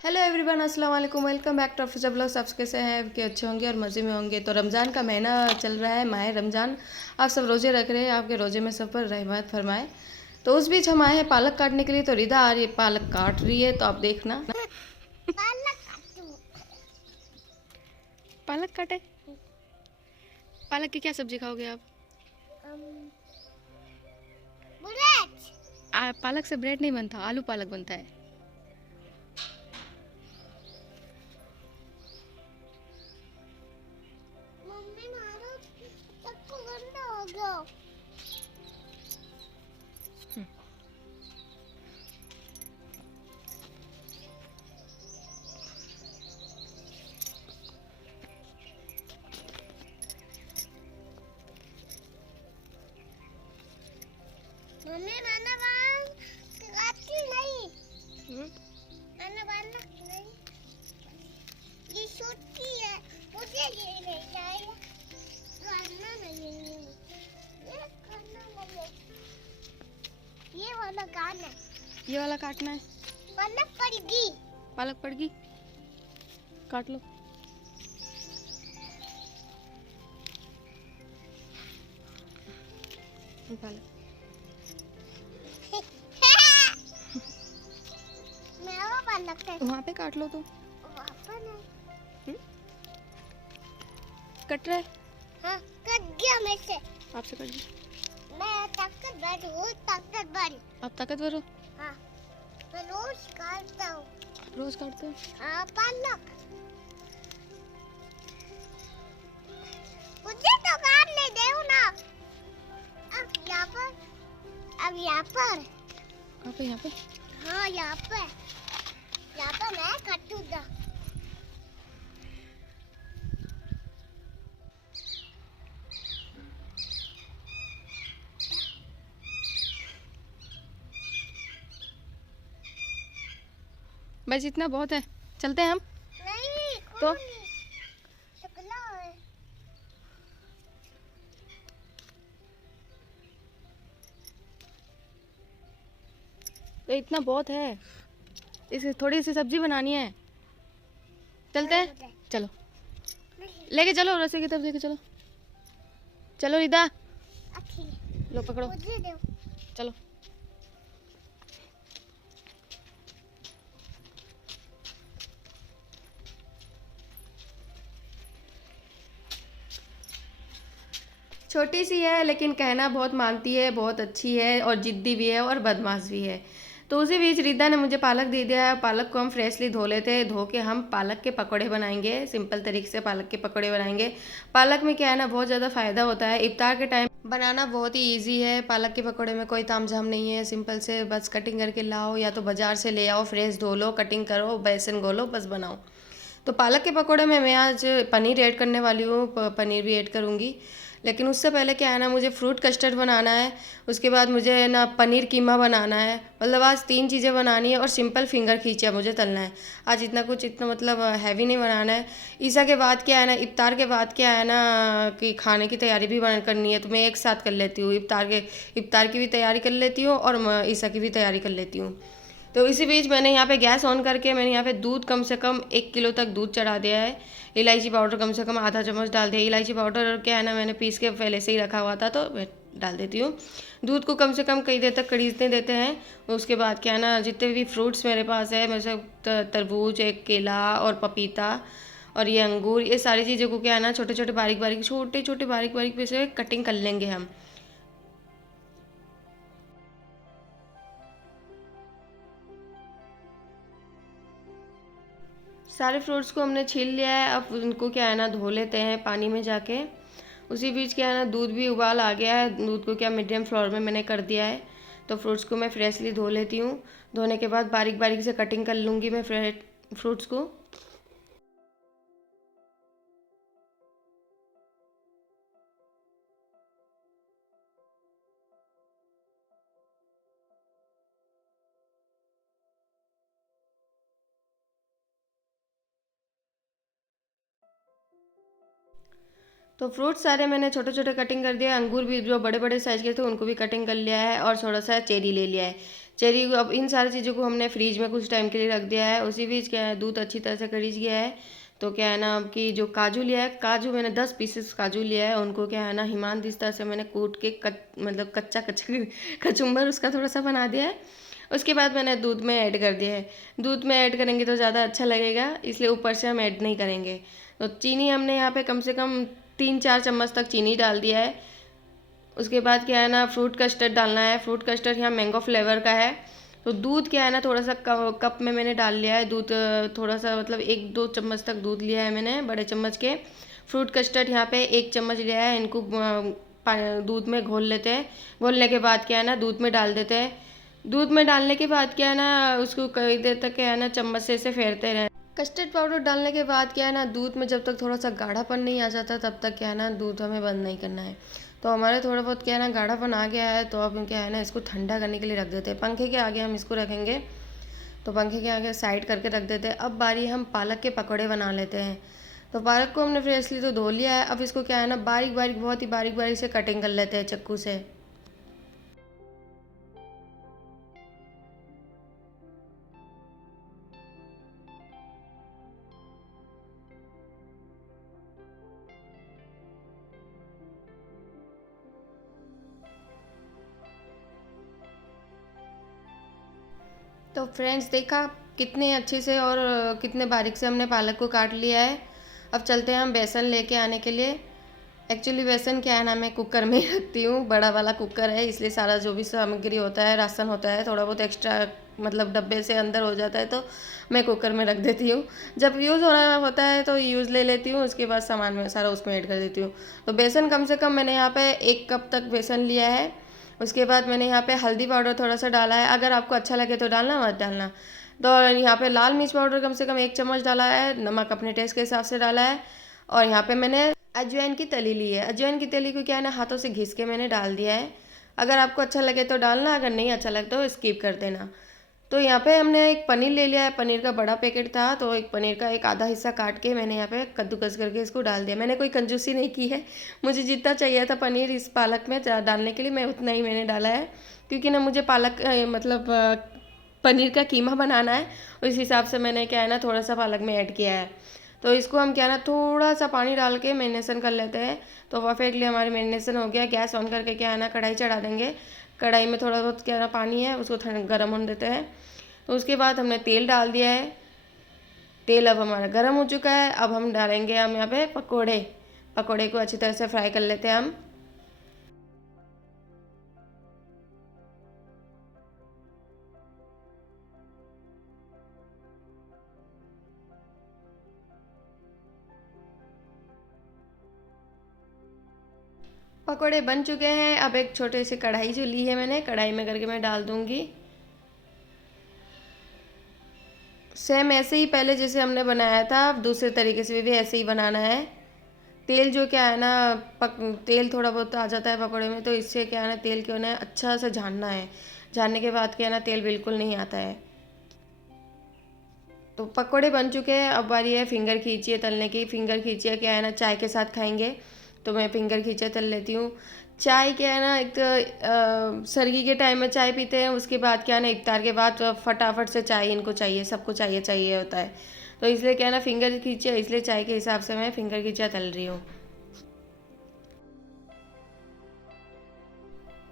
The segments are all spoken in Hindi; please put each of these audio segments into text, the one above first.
हेलो एवरीवन, अस्सलाम वालेकुम। Welcome back to Afzal blog. सब कैसे हैं कि अच्छे होंगे और मज़े में होंगे। तो रमज़ान का महीना चल रहा है, माह रमज़ान। आप सब रोज़े रख रहे हैं, आपके रोज़े में सब पर रहमत फरमाए। तो उस बीच हम आए हैं पालक काटने के लिए। तो रिदा आ रही है, पालक काट रही है, तो आप देखना। पालक काटे। पालक की क्या सब्जी खाओगे आप? पालक से ब्रेड नहीं बनता, आलू पालक बनता है। मम्मी मारो, सबको गंदा हो गया। मम्मी मैंने बाल काटी नहीं। मैंने बाल नहीं, ये छोटी है, मुझे ये नहीं चाहिए, करना नहीं है, ये करना नहीं है। ये वाला गाना है, ये वाला काटना है। पालक पड़गी। पालक पड़ गई, काट लो। पालक मैं वो पालक है, वहाँ पे काट लो। तो वहाँ पर नहीं। कट रहा है हाँ, कट गया मेरे से। आपसे, कट गया। मैं ताकतवर हूँ, ताकतवर। आप ताकतवर हो? हाँ, मैं रोज काटता हूँ। आप रोज काटते हो? हाँ, पालक। मुझे तो काटने दो ना। अब यहाँ पर, अब यहाँ पर। आप यहाँ पे? हाँ, यहाँ पर, यहाँ पर मैं काटूंगा। बस इतना बहुत है, चलते हैं हम। नहीं, तो टकला है। तो इतना बहुत है, इसे थोड़ी सी सब्जी बनानी है। चलते हैं, चलो। लेके चलो, रस्सी की तरफ लेके चलो। चलो रिदा, अच्छी, लो पकड़ो, मुझे दो। चलो। छोटी सी है लेकिन कहना बहुत मानती है, बहुत अच्छी है और जिद्दी भी है और बदमाश भी है। तो उसी बीच रिदा ने मुझे पालक दे दिया है। पालक को हम फ्रेशली धो लेते हैं। धो के हम पालक के पकौड़े बनाएंगे, सिंपल तरीके से पालक के पकौड़े बनाएंगे। पालक में क्या है ना, बहुत ज़्यादा फ़ायदा होता है। इफ्तार के टाइम बनाना बहुत ही ईजी है। पालक के पकौड़े में कोई तामझाम नहीं है, सिंपल से बस कटिंग करके लाओ या तो बाज़ार से ले आओ, फ्रेश धो लो, कटिंग करो, बेसन घोलो, बस बनाओ। तो पालक के पकौड़े में मैं आज पनीर ऐड करने वाली हूँ, पनीर भी ऐड करूँगी। लेकिन उससे पहले क्या है ना, मुझे फ्रूट कस्टर्ड बनाना है। उसके बाद मुझे ना पनीर कीमा बनाना है। मतलब आज 3 चीज़ें बनानी है और सिंपल फिंगर खींचा मुझे तलना है। आज इतना कुछ, इतना मतलब हैवी नहीं बनाना है। ईसा के बाद क्या है ना, इफ्तार के बाद क्या है ना कि खाने की तैयारी भी करनी है। तो मैं एक साथ कर लेती हूँ, इफ्तार की भी तैयारी कर लेती हूँ और ईसा की भी तैयारी कर लेती हूँ। तो इसी बीच मैंने यहाँ पे गैस ऑन करके मैंने यहाँ पे दूध कम से कम 1 किलो तक दूध चढ़ा दिया है। इलायची पाउडर कम से कम आधा चम्मच डाल दिया। इलायची पाउडर क्या है ना, मैंने पीस के पहले से ही रखा हुआ था, तो मैं डाल देती हूँ। दूध को कम से कम कई देर तक कड़ीजने देते हैं। उसके बाद क्या है ना, जितने भी फ्रूट्स मेरे पास है, मेरे से तरबूज, एक केला और पपीता और ये अंगूर, ये सारी चीज़ों को क्या है ना, छोटे छोटे बारीक बारीक, छोटे छोटे बारीक बारीक पीस कटिंग कर लेंगे हम। सारे फ्रूट्स को हमने छील लिया है। अब उनको क्या है ना, धो लेते हैं पानी में जाके। उसी बीच क्या है ना, दूध भी उबाल आ गया है। दूध को क्या मीडियम फ्लोर में मैंने कर दिया है। तो फ्रूट्स को मैं फ्रेशली धो लेती हूँ। धोने के बाद बारीक बारीक से कटिंग कर लूँगी मैं फ्रूट्स को। तो फ्रूट्स सारे मैंने छोटे छोटे कटिंग कर दिया। अंगूर भी जो बड़े बड़े साइज़ के थे उनको भी कटिंग कर लिया है और थोड़ा सा चेरी ले लिया है। चेरी को अब इन सारी चीज़ों को हमने फ्रीज में कुछ टाइम के लिए रख दिया है। उसी बीच क्या है, दूध अच्छी तरह से करीज गया है। तो क्या है ना कि जो काजू लिया है, काजू मैंने 10 पीसेस काजू लिया है, उनको क्या है ना हिमान इस तरह से मैंने कूट के मतलब कच्चा कच्चा कचुम्बर उसका थोड़ा सा बना दिया है। उसके बाद मैंने दूध में ऐड कर दिया है। दूध में ऐड करेंगे तो ज़्यादा अच्छा लगेगा, इसलिए ऊपर से हम ऐड नहीं करेंगे। तो चीनी हमने यहाँ पे कम से कम 3-4 चम्मच तक चीनी डाल दिया है। उसके बाद क्या है ना फ्रूट कस्टर्ड डालना है। फ्रूट कस्टर्ड यहाँ मैंगो फ्लेवर का है। तो दूध क्या है ना थोड़ा सा कप में मैंने डाल लिया है दूध, थोड़ा सा मतलब 1-2 चम्मच तक दूध लिया है मैंने बड़े चम्मच के। फ्रूट कस्टर्ड यहाँ पे 1 चम्मच लिया है। इनको दूध में घोल लेते हैं। घोलने के बाद क्या है ना दूध में डाल देते हैं। दूध में डालने के बाद क्या है ना उसको कई देर तक क्या है ना चम्मच से ऐसे फेरते रहें। कस्टर्ड पाउडर डालने के बाद क्या है ना दूध में जब तक थोड़ा सा गाढ़ापन नहीं आ जाता तब तक क्या है ना दूध हमें बंद नहीं करना है। तो हमारे थोड़ा बहुत क्या है ना गाढ़ापन आ गया है, तो अब क्या है ना इसको ठंडा करने के लिए रख देते हैं। पंखे के आगे हम इसको रखेंगे, तो पंखे के आगे साइड करके रख देते हैं। अब बारी हम पालक के पकौड़े बना लेते हैं। तो पालक को हमने फ्रेशली तो धो लिया है। अब इसको क्या है ना बारीक बारीक बहुत ही बारीक बारीक से कटिंग कर लेते हैं चाकू से। तो फ्रेंड्स देखा कितने अच्छे से और कितने बारीक से हमने पालक को काट लिया है। अब चलते हैं हम बेसन लेके आने के लिए। एक्चुअली बेसन क्या है ना मैं कुकर में ही रखती हूँ, बड़ा वाला कुकर है, इसलिए सारा जो भी सामग्री होता है राशन होता है थोड़ा बहुत एक्स्ट्रा मतलब डब्बे से अंदर हो जाता है, तो मैं कुकर में रख देती हूँ। जब यूज़ होना होता है तो यूज़ ले लेती हूँ, उसके बाद सामान में सारा उसमें ऐड कर देती हूँ। तो बेसन कम से कम मैंने यहाँ पे 1 कप तक बेसन लिया है। उसके बाद मैंने यहाँ पे हल्दी पाउडर थोड़ा सा डाला है, अगर आपको अच्छा लगे तो डालना मत डालना। तो यहाँ पे लाल मिर्च पाउडर कम से कम 1 चम्मच डाला है, नमक अपने टेस्ट के हिसाब से डाला है। और यहाँ पे मैंने अजवाइन की तली ली है। अजवाइन की तली को क्या है ना हाथों से घिस के मैंने डाल दिया है। अगर आपको अच्छा लगे तो डालना, अगर नहीं अच्छा लगता तो स्किप कर देना। तो यहाँ पे हमने एक पनीर ले लिया है, पनीर का बड़ा पैकेट था, तो एक पनीर का एक आधा हिस्सा काट के मैंने यहाँ पे कद्दूकस करके इसको डाल दिया। मैंने कोई कंजूसी नहीं की है, मुझे जितना चाहिए था पनीर इस पालक में डालने के लिए मैं उतना ही मैंने डाला है, क्योंकि ना मुझे पालक मतलब पनीर का कीमा बनाना है, उस हिसाब से मैंने क्या है ना थोड़ा सा पालक में ऐड किया है। तो इसको हम क्या है ना थोड़ा सा पानी डाल के मैरिनेशन कर लेते हैं। तो परफेक्टली हमारी मैरिनेशन हो गया। गैस ऑन करके क्या है ना कढ़ाई चढ़ा देंगे। कढ़ाई में थोड़ा बहुत क्या है ना पानी है, उसको गर्म होने देते हैं। तो उसके बाद हमने तेल डाल दिया है। तेल अब हमारा गर्म हो चुका है। अब हम डालेंगे हम यहाँ पे पकोड़े। पकोड़े को अच्छी तरह से फ्राई कर लेते हैं हम। पकोड़े बन चुके हैं। अब एक छोटे से कढ़ाई जो ली है मैंने, कढ़ाई में करके मैं डाल दूंगी। सेम ऐसे ही पहले जैसे हमने बनाया था, अब दूसरे तरीके से भी ऐसे ही बनाना है। तेल जो क्या है ना तेल थोड़ा बहुत आ जाता है पकौड़े में, तो इससे क्या है ना तेल क्यों ना अच्छा से झानना है। झानने के बाद क्या है ना तेल बिल्कुल नहीं आता है। तो पकोड़े बन चुके हैं। अब बारी है फिंगर खींचिए तलने की। फिंगर खींचिए क्या है ना चाय के साथ खाएंगे, तो मैं फिंगर खींचे तल लेती हूँ। चाय क्या है ना एक तो सर्दी के टाइम में चाय पीते हैं, उसके बाद क्या है ना इफ्तार के बाद फटाफट से चाय इनको चाहिए, सबको चाहिए चाहिए होता है। तो इसलिए क्या है ना फिंगर खींचे, इसलिए चाय के हिसाब से मैं फिंगर खींचा तल रही हूँ।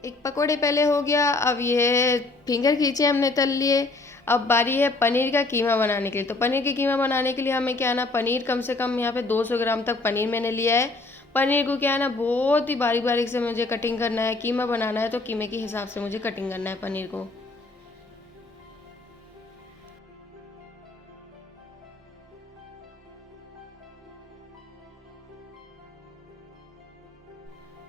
एक पकोड़े पहले हो गया। अब ये फिंगर खींचे हमने तल लिए। अब बारी है पनीर का कीमा बनाने के लिए। तो पनीर के कीमा बनाने के लिए हमें क्या है ना पनीर कम से कम यहाँ पे 200 ग्राम तक पनीर मैंने लिया है। पनीर को क्या है ना बहुत ही बारीक बारीक से मुझे कटिंग करना है। कीमा बनाना है तो कीमे के हिसाब से मुझे कटिंग करना है पनीर को।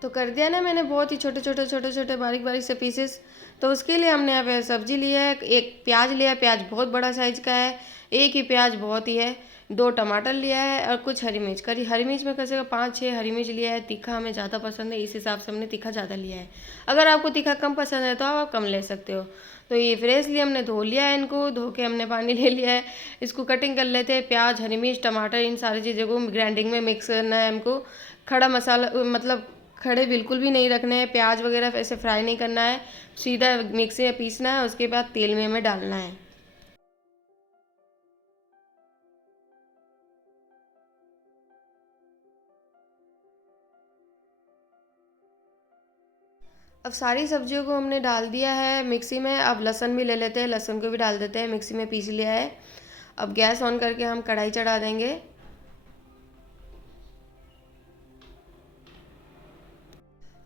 तो कर दिया ना मैंने बहुत ही छोटे छोटे छोटे छोटे बारीक बारीक से पीसेस। तो उसके लिए हमने यहाँ पे सब्जी लिया है। एक प्याज लिया है, प्याज बहुत बड़ा साइज का है, एक ही प्याज बहुत ही है। 2 टमाटर लिया है और कुछ हरी मिर्च। करी हरी मिर्च में कैसे 5-6 हरी मिर्च लिया है। तीखा हमें ज़्यादा पसंद है, इस हिसाब से हमने तीखा ज़्यादा लिया है। अगर आपको तीखा कम पसंद है तो आप कम ले सकते हो। तो ये फ्रेशली हमने धो लिया है, इनको धो के हमने पानी ले लिया है। इसको कटिंग कर लेते हैं। प्याज, हरी मिर्च, टमाटर इन सारी चीज़ों को ग्राइंडिंग में मिक्स करना है हमको। खड़ा मसाला मतलब खड़े बिल्कुल भी नहीं रखने हैं, प्याज वगैरह ऐसे फ्राई नहीं करना है, सीधा मिक्सी में पीसना है, उसके बाद तेल में हमें डालना है। अब सारी सब्जियों को हमने डाल दिया है मिक्सी में। अब लहसुन भी ले लेते हैं, लहसुन को भी डाल देते हैं, मिक्सी में पीस लिया है। अब गैस ऑन करके हम कढ़ाई चढ़ा देंगे।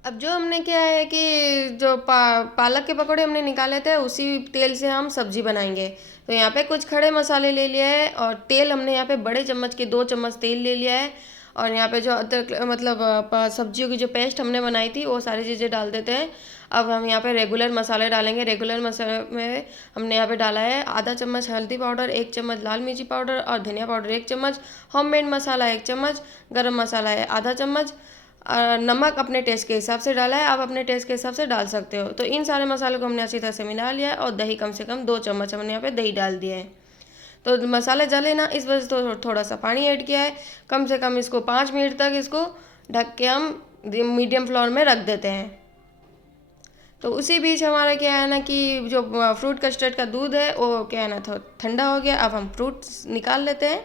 अब जो हमने क्या है कि जो पालक के पकौड़े हमने निकाले थे उसी तेल से हम सब्जी बनाएंगे। तो यहाँ पे कुछ खड़े मसाले ले लिए है और तेल हमने यहाँ पे बड़े चम्मच के 2 चम्मच तेल ले लिया है। और यहाँ पे जो अदरक मतलब सब्जियों की जो पेस्ट हमने बनाई थी वो सारी चीज़ें डाल देते हैं। अब हम यहाँ पे रेगुलर मसाले डालेंगे। रेगुलर मसाले में हमने यहाँ पे डाला है आधा चम्मच हल्दी पाउडर, 1 चम्मच लाल मिर्ची पाउडर और धनिया पाउडर 1 चम्मच, होममेड मसाला 1 चम्मच, गरम मसाला है आधा चम्मच, नमक अपने टेस्ट के हिसाब से डाला है, आप अपने टेस्ट के हिसाब से डाल सकते हो। तो इन सारे मसालों को हमने अच्छी तरह से मिला लिया है और दही कम से कम 2 चम्मच हमने यहाँ पे दही डाल दिया है। तो मसाले जले ना इस वजह से तो थोड़ा सा पानी ऐड किया है। कम से कम इसको 5 मिनट तक इसको ढक के हम मीडियम फ्लेम में रख देते हैं। तो उसी बीच हमारा क्या है ना कि जो फ्रूट कस्टर्ड का दूध है वो क्या है ना थोड़ा ठंडा हो गया। अब हम फ्रूट्स निकाल लेते हैं,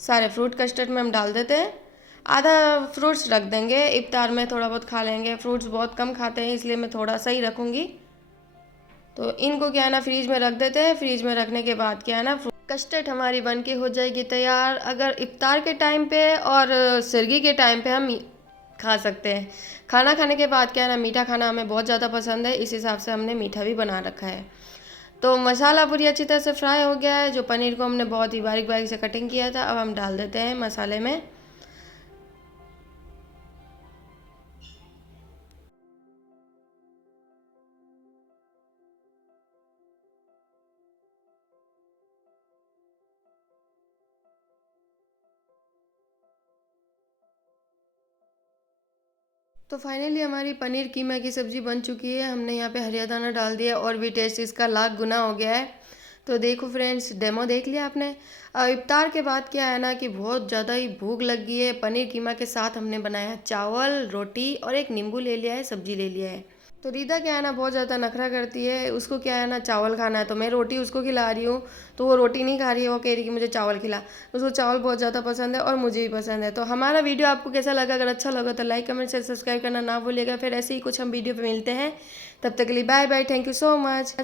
सारे फ्रूट कस्टर्ड में हम डाल देते हैं। आधा फ्रूट्स रख देंगे, इफ्तार में थोड़ा बहुत खा लेंगे। फ्रूट्स बहुत कम खाते हैं इसलिए मैं थोड़ा सा ही रखूँगी। तो इनको क्या है ना फ्रीज में रख देते हैं। फ्रीज में रखने के बाद क्या है ना कस्टर्ड हमारी बन के हो जाएगी तैयार। अगर इफ्तार के टाइम पे और सरगी के टाइम पे हम खा सकते हैं। खाना खाने के बाद क्या है ना मीठा खाना हमें बहुत ज़्यादा पसंद है, इस हिसाब से हमने मीठा भी बना रखा है। तो मसाला पूरी अच्छी तरह से फ्राई हो गया है। जो पनीर को हमने बहुत ही बारीक बारीक से कटिंग किया था अब हम डाल देते हैं मसाले में। तो फाइनली हमारी पनीर कीमा की सब्ज़ी बन चुकी है। हमने यहाँ पे हरिया दाना डाल दिया और भी टेस्ट इसका लाख गुना हो गया है। तो देखो फ्रेंड्स, डेमो देख लिया आपने। इफ्तार के बाद क्या है ना कि बहुत ज़्यादा ही भूख लग गई है। पनीर कीमा के साथ हमने बनाया चावल, रोटी और एक नींबू ले लिया है, सब्जी ले लिया है। तो रीदा क्या है ना बहुत ज़्यादा नखरा करती है, उसको क्या है ना चावल खाना है। तो मैं रोटी उसको खिला रही हूँ तो वो रोटी नहीं खा रही है, वो कह रही कि मुझे चावल खिला। उसको चावल बहुत ज़्यादा पसंद है और मुझे भी पसंद है। तो हमारा वीडियो आपको कैसा लगा? अगर अच्छा लगा तो लाइक कमेंट से सब्सक्राइब करना ना भूलिएगा। फिर ऐसे ही कुछ हम वीडियो पे मिलते हैं, तब तक के लिए bye bye, thank you so much.